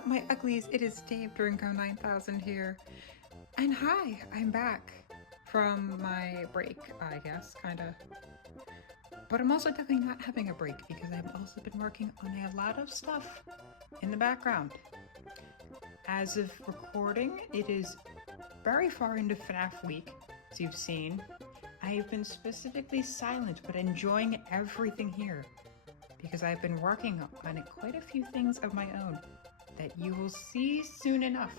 up, my uglies? It is Dave Drinko 9000 here. And hi, I'm back from my break, I guess, kinda. But I'm also definitely not having a break because I've also been working on a lot of stuff in the background. As of recording, it is very far into Fnaf week, as you've seen. I have been specifically silent, but enjoying everything here because I've been working on quite a few things of my own that you will see soon enough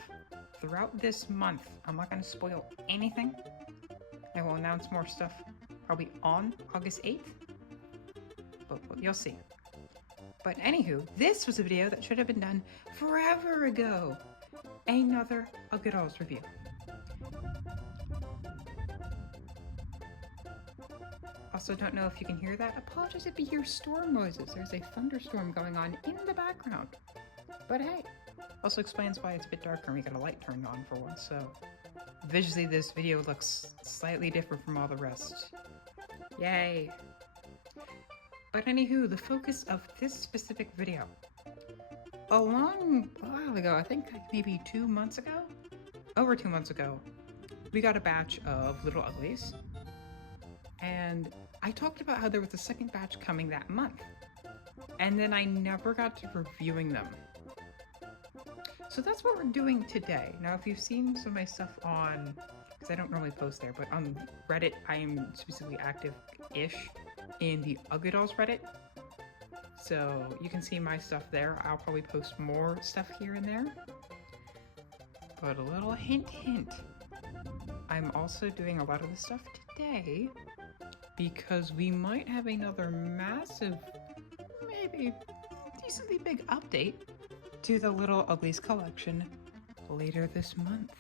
throughout this month. I'm not going to spoil anything. I will announce more stuff probably on August 8th, but you'll see. But anywho, this was a video that should have been done forever ago. Another Uglydolls review. Also, don't know if you can hear that. Apologize if you hear storm noises. There's a thunderstorm going on in the background. But hey, also explains why it's a bit darker and we got a light turned on for once, so visually this video looks slightly different from all the rest. Yay! But anywho, the focus of this specific video. A long while ago, I think like maybe 2 months ago? Over 2 months ago, we got a batch of little uglies. And I talked about how there was a second batch coming that month. And then I never got to reviewing them. So that's what we're doing today. Now, if you've seen some of my stuff on, because I don't normally post there, but on Reddit, I am specifically active-ish in the Uglydolls Reddit. So you can see my stuff there. I'll probably post more stuff here and there. But a little hint, hint. I'm also doing a lot of this stuff today because we might have another massive, maybe decently big update to the Little Uglies collection later this month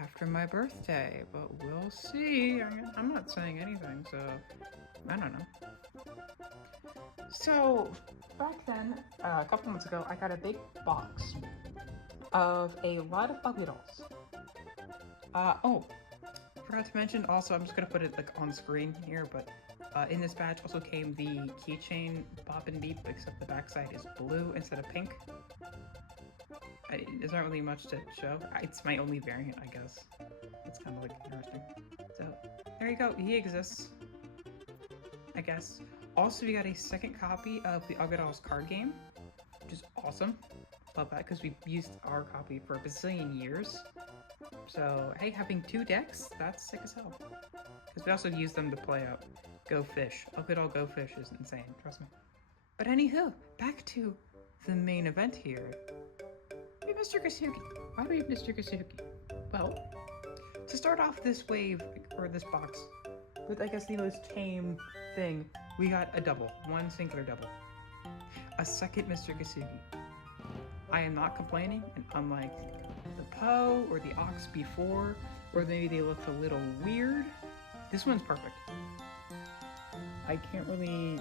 after my birthday, but we'll see. I'm not saying anything, so I don't know. So back then, a couple months ago, I got a big box of a lot of Uglydolls. Oh, forgot to mention also, I'm just gonna put it like on screen here, but in this batch also came the keychain Bop and Beep, except the backside is blue instead of pink. There's not really much to show. It's my only variant, I guess. It's kind of like interesting. So there you go. He exists, I guess. Also, we got a second copy of the Uglydolls card game, which is awesome. Love that because we've used our copy for a bazillion years. So hey, having 2 decks, that's sick as hell. Because we also use them to play out Go Fish. Uglydoll Go Fish is insane, trust me. But anywho, back to the main event here. Hey, Mr. Kasuki. Why do we have Mr. Kasuki? Well, to start off this wave, or this box, with I guess the most tame thing, we got a double. One singular double. A second Mr. Kasuki. I am not complaining, and unlike the Poe or the Ox before, or maybe they looked a little weird, this one's perfect. I can't really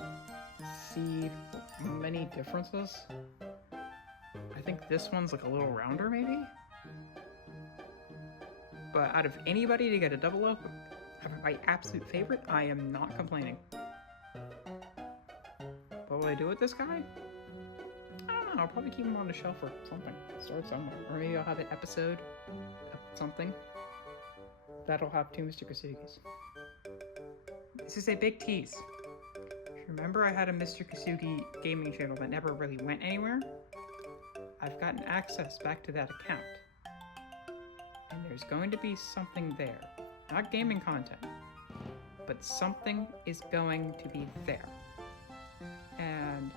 see many differences. I think this one's like a little rounder maybe? But out of anybody to get a double up, my absolute favorite, I am not complaining. What will I do with this guy? I don't know, I'll probably keep him on the shelf or something. Start somewhere. Or maybe I'll have an episode of something that'll have 2 Mr. Kasugis. This is a big tease. Remember I had a Mr. Kasugi gaming channel that never really went anywhere? I've gotten access back to that account. And there's going to be something there. Not gaming content, but something is going to be there. And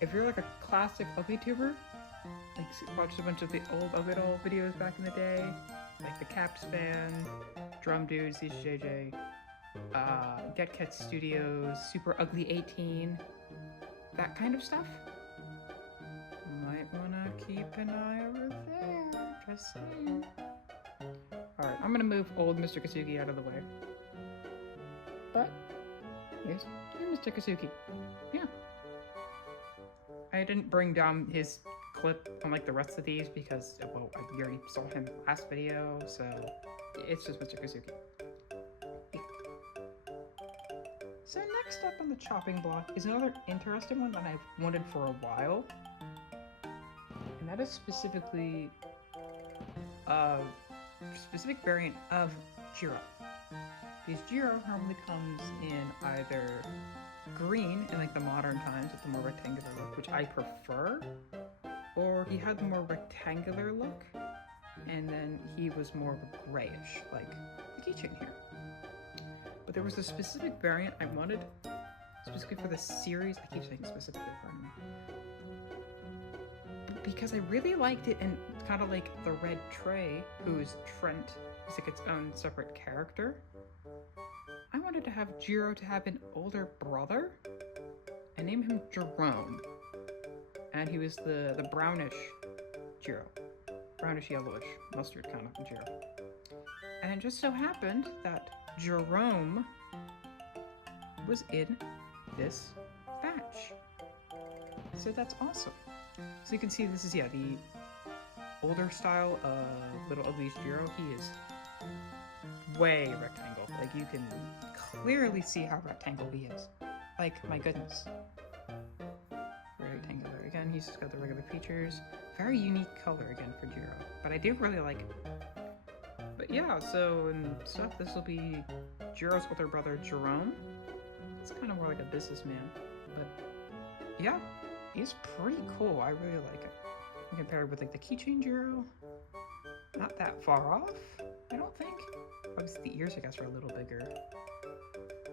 if you're like a classic UglyTuber, like watched a bunch of the old Uglydol videos back in the day, like the Caps Fan, Drum Dudes, CJJ, Get Cat Studios, Super Ugly 18, that kind of stuff, might wanna keep an eye over there, just saying. Alright, I'm gonna move old Mr. Kasugi out of the way. But, here's Mr. Kasugi. Yeah. I didn't bring down his clip unlike the rest of these because, well, I already saw him last video, so it's just Mr. Kasugi. So next up on the chopping block is another interesting one that I've wanted for a while. And that is specifically a specific variant of Jiro. Because Jiro normally comes in either green in like the modern times with the more rectangular look, which I prefer, or he had the more rectangular look, and then he was more of a grayish, like the keychain here. But there was a specific variant I wanted, specifically for the series. I keep saying specifically for me. Because I really liked it, and it's kind of like the red tray, who's Trent, is like its own separate character. I wanted to have Jiro to have an older brother. I named him Jerome. And he was the brownish Jiro. Brownish yellowish, mustard kind of Jiro. And it just so happened that Jerome was in this batch. So that's awesome. So you can see this is, the older style of Little Uglies Jiro. He is way rectangle. Like, you can clearly see how rectangle he is. Like, my goodness. Very rectangular. Again, he's just got the regular features. Very unique color again for Jiro. But I do really like it. But yeah, so and stuff, this will be Jiro's older brother, Jerome. It's kind of more like a businessman. But yeah, he's pretty cool. I really like it. Compared with like the keychain Jiro, not that far off, I don't think. Obviously the ears, I guess, are a little bigger.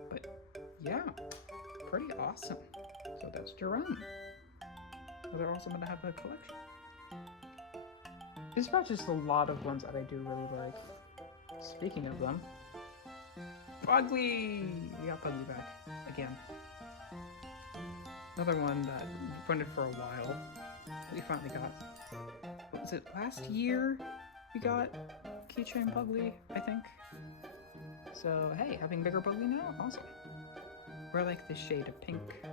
But yeah, pretty awesome. So that's Jerome. So they're also going to have a collection. This batch is a lot of ones that I do really like. Speaking of them, Ugly! We got Ugly back again. Another one that we wanted for a while. We finally got. What was it, last year? We got Keychain Ugly, I think. So hey, having bigger Ugly now, awesome. We're like this shade of pink.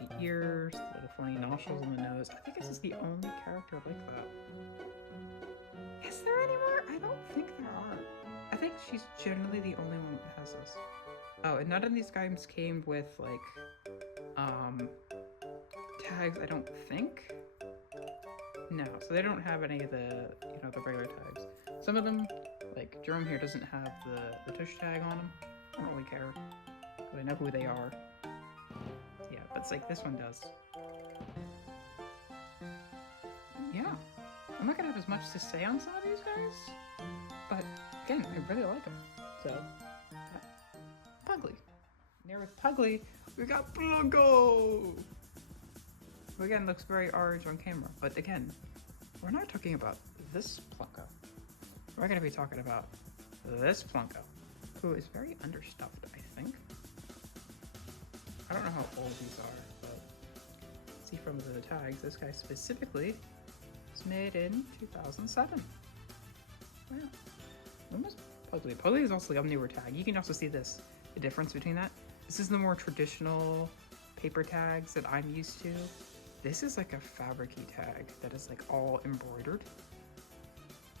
The ears, the little funny nostrils on the nose. I think this is the only character like that. Is there any more? I don't think there are. I think she's generally the only one that has this. Oh, and none of these guys came with like tags, I don't think. No, so they don't have any of the, the regular tags. Some of them, like Jerome here, doesn't have the tush tag on them. I don't really care, but I know who they are. Yeah, but it's like this one does. Yeah, I'm not gonna have as much to say on some of these guys, but again, I really like them. So, Pugly. Near with Pugly, we got Blanco! Who again looks very orange on camera, but again, we're not talking about this Plunko. We're going to be talking about this Plunko, who is very understuffed, I think. I don't know how old these are, but see from the tags, this guy specifically was made in 2007. Wow. When was Pugly? Pugly is also like a newer tag. You can also see the difference between that. This is the more traditional paper tags that I'm used to. This is like a fabric-y tag that is like all embroidered.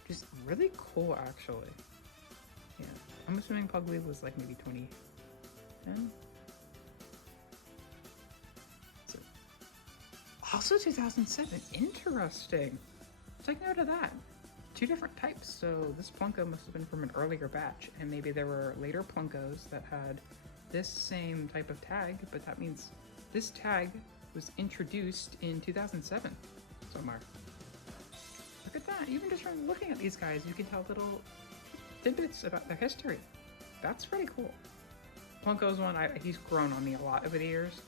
Just really cool, actually. Yeah, I'm assuming Pugly was like maybe 2010. So, also 2007, interesting. Take note of that. Two different types, so this Plunko must have been from an earlier batch, and maybe there were later Plunkos that had this same type of tag, but that means this tag was introduced in 2007 somewhere. Look at that, even just from looking at these guys, you can tell little tidbits about their history. That's pretty cool. Plunko's one, he's grown on me a lot over the years.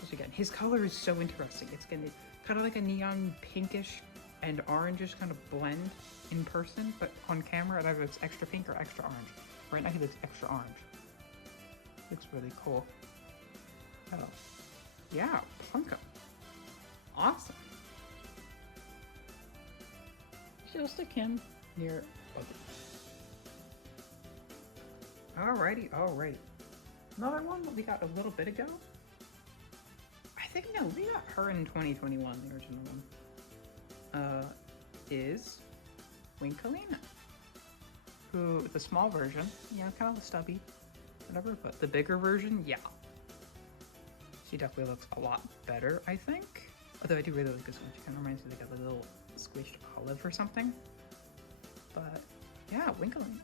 Which again, his color is so interesting. It's kind of like a neon pinkish and orangish kind of blend in person, but on camera it either looks extra pink or extra orange. Right now he looks extra orange. Looks really cool. Oh. Yeah, Plunko. Awesome. She'll stick him near Ugly. Alrighty. Another one that we got a little bit ago. I think, no, we got her in 2021, the original one. Is Winkalina. Who, the small version, kind of stubby, whatever, but the bigger version, yeah. She definitely looks a lot better, I think. Although I do really like this one. She kind of reminds me like a little squished olive or something. But yeah, Winkelina.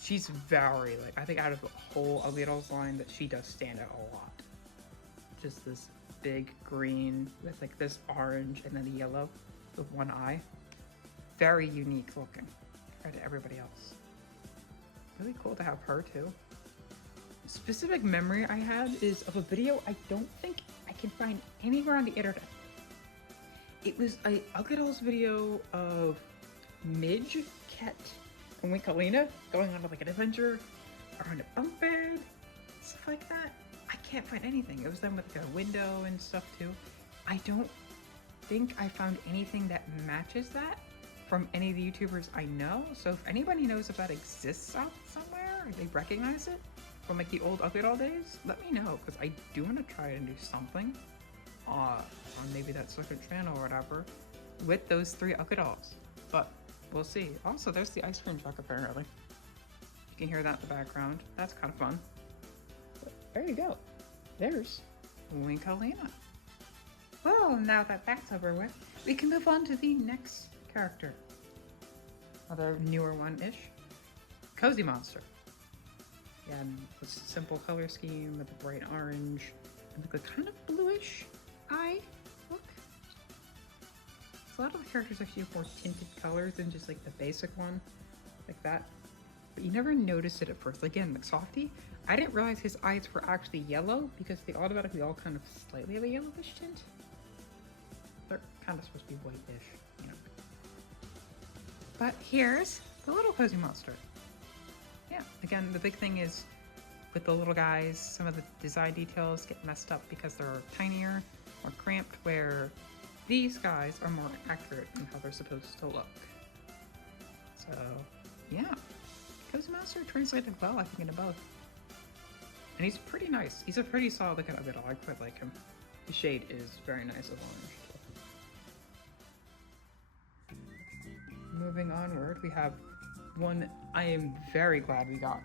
She's very, like, I think out of the whole Uglydolls line that she does stand out a lot. Just this big green with like this orange and then the yellow with one eye. Very unique looking compared to everybody else. Really cool to have her too. Specific memory I had is of a video I don't think I can find anywhere on the internet. It was a Uglydolls video of Midge, Ket, and Winkelina going on like an adventure around a bunk bed, stuff like that. I can't find anything. It was them with like a window and stuff too. I don't think I found anything that matches that from any of the YouTubers I know. So if anybody knows if that exists out somewhere, or they recognize it from like the old Uglydoll days, let me know, because I do want to try and do something on maybe that second channel or whatever with those 3 Uglydolls. But we'll see. Also, there's the ice cream truck apparently. You can hear that in the background. That's kind of fun. But there you go. There's Winkelina. Well, now that that's over with, we can move on to the next character. Another newer one-ish. Cozy Monster. Again, with a simple color scheme with a bright orange and like a kind of bluish eye look. So a lot of the characters actually have more tinted colors than just like the basic one, like that. But you never notice it at first. Again, like Softy, I didn't realize his eyes were actually yellow because they automatically all kind of slightly have a yellowish tint. They're kind of supposed to be whitish, you know. But here's the little Cozy Monster. Yeah, again, the big thing is with the little guys, some of the design details get messed up because they're tinier or cramped, where these guys are more accurate in how they're supposed to look. So, yeah. Cozy Monster translated well, I think, into both. And he's pretty nice. He's a pretty solid looking Uglydol. I quite like him. The shade is very nice of orange. Moving onward, we have one I am very glad we got.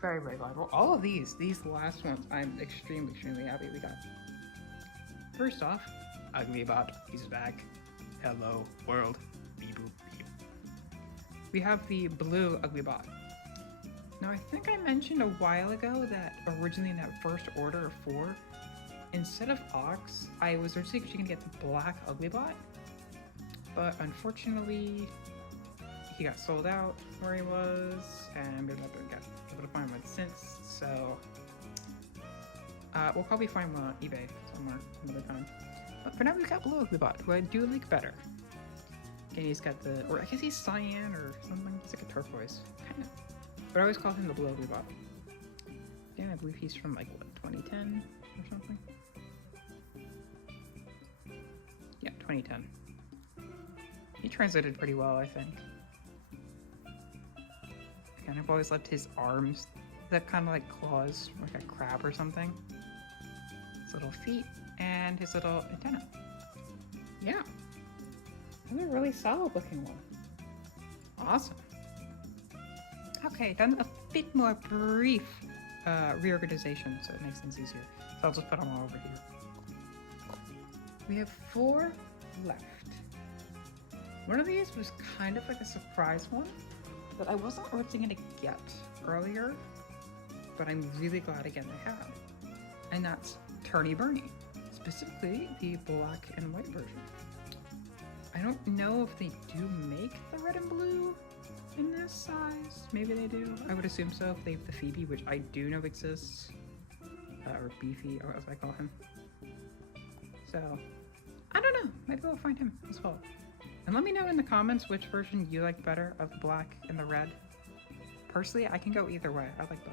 Very, very glad. Well, all of these last ones, I'm extremely, extremely happy we got. First off, Uglybot, he's back. Hello, world. Beep boop beep. We have the blue Uglybot. Now, I think I mentioned a while ago that originally in that first order of 4, instead of Ox, I was originally going to get the black Uglybot, but unfortunately, he got sold out where he was, and I'm not able to find one since, so we'll probably find one on eBay somewhere another time. But for now, we've got blue Uglybot, who I do like better. And he's got the, or I guess he's cyan or something. He's like a turquoise, kind of. But I always call him the blue Uglybot. Yeah, I believe he's from like, what, 2010 or something? Yeah, 2010. He translated pretty well, I think. Again, I've always loved his arms. That kind of like claws, like a crab or something. His little feet and his little antenna. Yeah. Another really solid looking one. Awesome. Okay, then a bit more brief reorganization so it makes things easier. So I'll just put them all over here. We have 4 left. One of these was kind of like a surprise one that I wasn't originally going to get earlier, but I'm really glad again I have. And that's Turny Bernie, specifically the black and white version. I don't know if they do make the red and blue in this size. Maybe they do. I would assume so if they have the Phoebe, which I do know exists. Or Beefy, or as I call him. So, I don't know. Maybe we'll find him as well. And let me know in the comments which version you like better of the black and the red. Personally, I can go either way. I like both.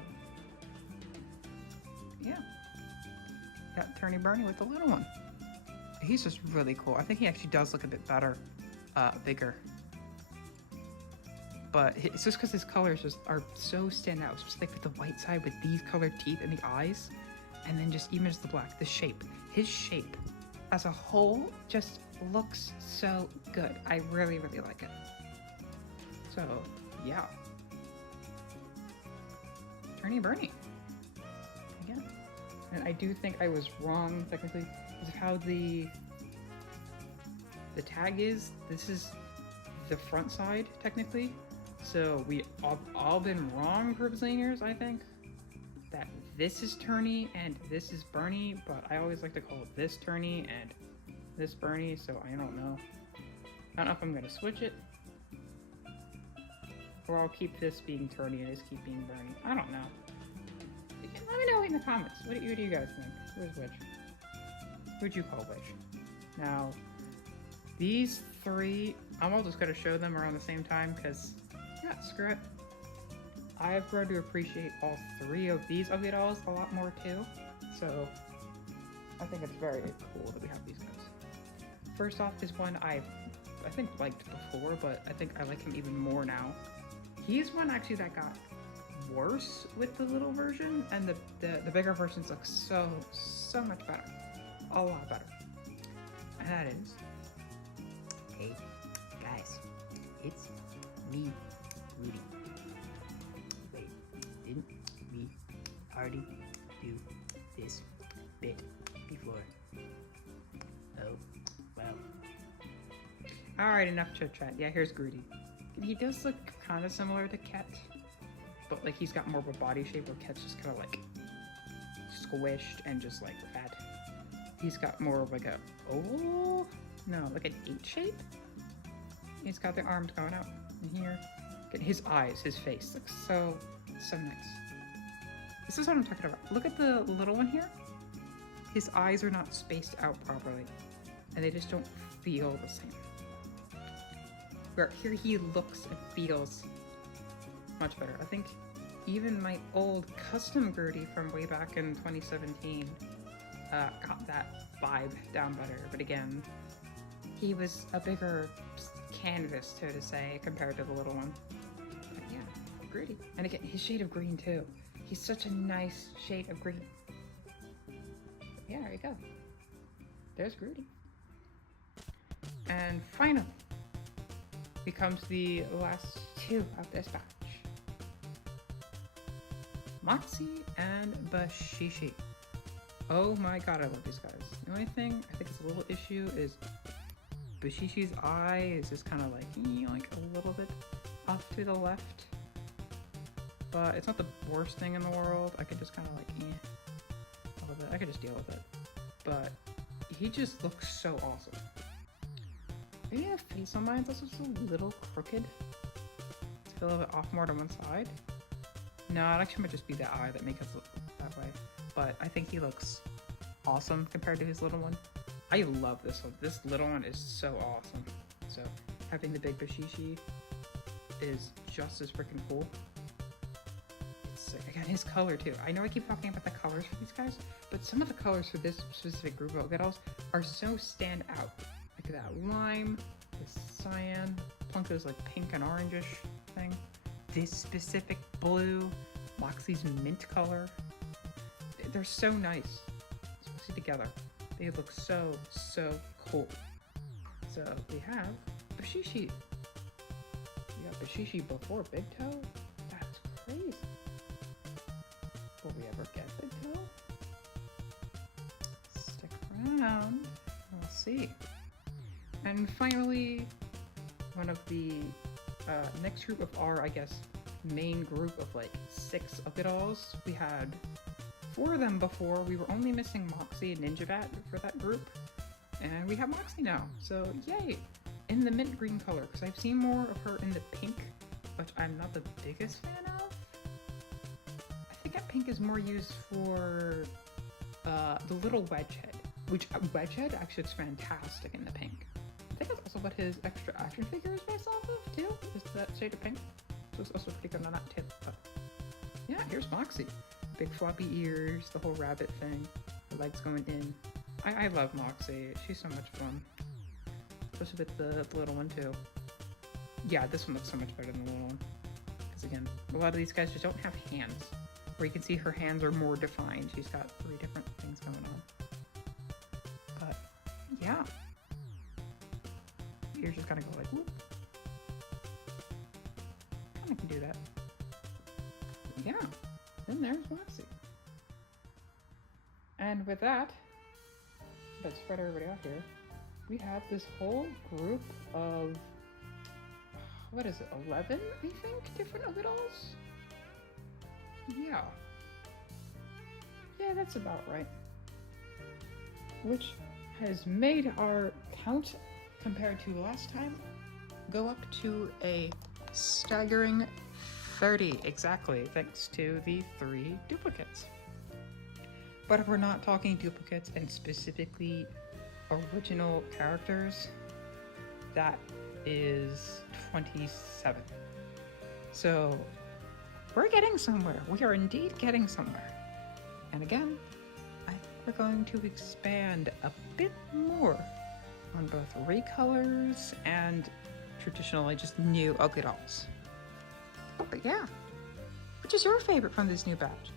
Yeah. Got Turny Bernie with the little one. He's just really cool. I think he actually does look a bit better, bigger. But it's just because his colors just are so stand out. Just like with the white side with these colored teeth and the eyes. And then just even just the black, the shape. His shape as a whole just looks so good. I really, really like it. So, yeah. Turny Bernie. Again. And I do think I was wrong, technically, because of how the The tag is, this is the front side, technically. So we all been wrong for a bazillion years, I think. That this is Turney and this is Bernie, but I always like to call this Turney and this Bernie, so I don't know. I don't know if I'm gonna switch it. Or I'll keep this being Turney and this keep being Bernie. I don't know. Let me know in the comments. What do you guys think? Where's which? Who'd you call which? Now, these three, I'm all just gonna show them around the same time because, yeah, screw it. I have grown to appreciate all three of these Uglydolls a lot more too. So, I think it's very cool that we have these guys. First off is one I think liked before, but I think I like him even more now. He's one actually that got worse with the little version, and the bigger versions look so much better. A lot better. And that is... Hey, guys, it's me, Rudy. Wait, didn't we already do this bit before? Oh, well. Alright, enough chit chat. Yeah, here's Grudy. He does look kind of similar to Ket, but like he's got more of a body shape where Ket's just kind of like squished and just like fat. He's got more of like a oval, no, like an 8 shape. He's got the arms going out in here. His eyes, his face looks so nice. This is what I'm talking about. Look at the little one here. His eyes are not spaced out properly, and they just don't feel the same. Where here he looks and feels much better. I think even my old custom Gertie from way back in 2017 got that vibe down better. But again, he was a bigger canvas, so to say, compared to the little one. But yeah, Gertie. And again, his shade of green too. He's such a nice shade of green. But yeah, there you go. There's Gertie. And finally, becomes the last two of this batch. Moxie and Bashishi. Oh my god, I love these guys. The only thing I think is a little issue is Bashishi's eye is just kind of like a little bit off to the left. But it's not the worst thing in the world. I could just kind of like, a little bit. I could just deal with it. But he just looks so awesome. Maybe the face on mine is also just a little crooked. It's a little bit off more to one side. No, it actually might just be the eye that makes it look that way. But I think he looks awesome compared to his little one. I love this one. This little one is so awesome. So having the big Bashishi is just as freaking cool. It's, again, his color too. I know I keep talking about the colors for these guys, but some of the colors for this specific group of Uglydolls are so stand out. Like that lime, the cyan, Plunko's like pink and orangish thing. This specific blue, Moxie's mint color. They're so nice, especially together. They look so cool. So we have Bashishi. We got Bashishi before Big Toe? That's crazy. Will we ever get Big Toe? Stick around, we'll see. And finally, one of the next group of our, I guess, main group of like 6 Uglydolls. We had 4 of them before. We were only missing Moxie and Ninja Bat for that group. And we have Moxie now, so yay! In the mint green color, because I've seen more of her in the pink, which I'm not the biggest fan of. I think that pink is more used for the little wedge head, which wedge head actually looks fantastic in the pink. I think that's also what his extra action figure is based off of, too, is that shade of pink. So it's also pretty good on that, too. But yeah, here's Moxie. Big floppy ears, the whole rabbit thing, the legs going in. I love Moxie. She's so much fun. Especially with the little one, too. Yeah, this one looks so much better than the little one. Because again, a lot of these guys just don't have hands. Where you can see her hands are more defined. She's got 3 different things going on. But, yeah. Ears just gotta go like, whoop. Kinda can do that. Yeah. Then there's Moxie. And with that, let's spread everybody out here. we have this whole group of, what is it, 11, I think, different Uglydolls? Yeah. Yeah, that's about right. Which has made our count, compared to last time, go up to a staggering 30, exactly, thanks to the 3 duplicates. But if we're not talking duplicates and specifically original characters, that is 27. So we're getting somewhere. We are indeed getting somewhere. And again, I think we're going to expand a bit more on both recolors and traditionally just new Uglydolls. But yeah, which is your favorite from this new batch?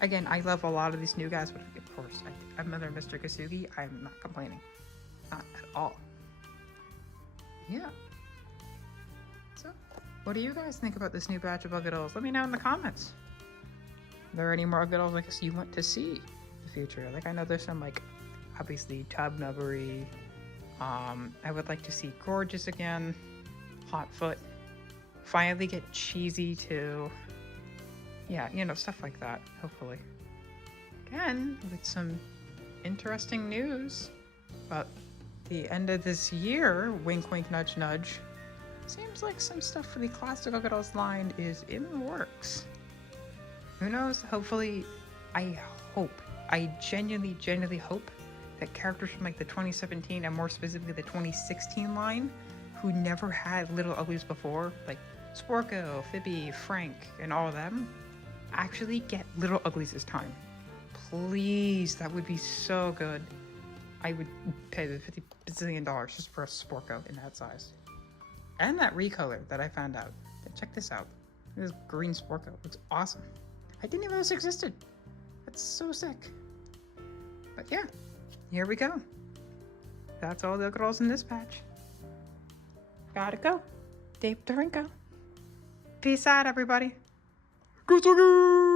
Again, I love a lot of these new guys, but of course, another Mr. Kasugi, I'm not complaining. Not at all. Yeah. So, what do you guys think about this new batch of Uglydolls? Let me know in the comments. Are there any more Uglydolls I guess you want to see in the future? Like, I know there's some, like, obviously, Tub Nubbery. I would like to see Gorgeous again. Hotfoot. Finally get Cheesy too. Yeah, you know, stuff like that, hopefully. Again, with some interesting news about the end of this year, wink wink nudge nudge, seems like some stuff for the classic Uglydolls line is in the works. Who knows? Hopefully, I genuinely hope that characters from like the 2017 and more specifically the 2016 line who never had little Uglies before, like Sporko, Phoebe, Frank, and all of them, actually get little Uglies this time. Please, that would be so good. I would pay the $50 bazillion just for a Sporko in that size. And that recolor that I found out. Check this out. This green Sporko looks awesome. I didn't even know this existed. That's so sick. But yeah, here we go. That's all the Uglydolls in this patch. Gotta go. Dave Dorinko. Peace out, everybody. Good looking!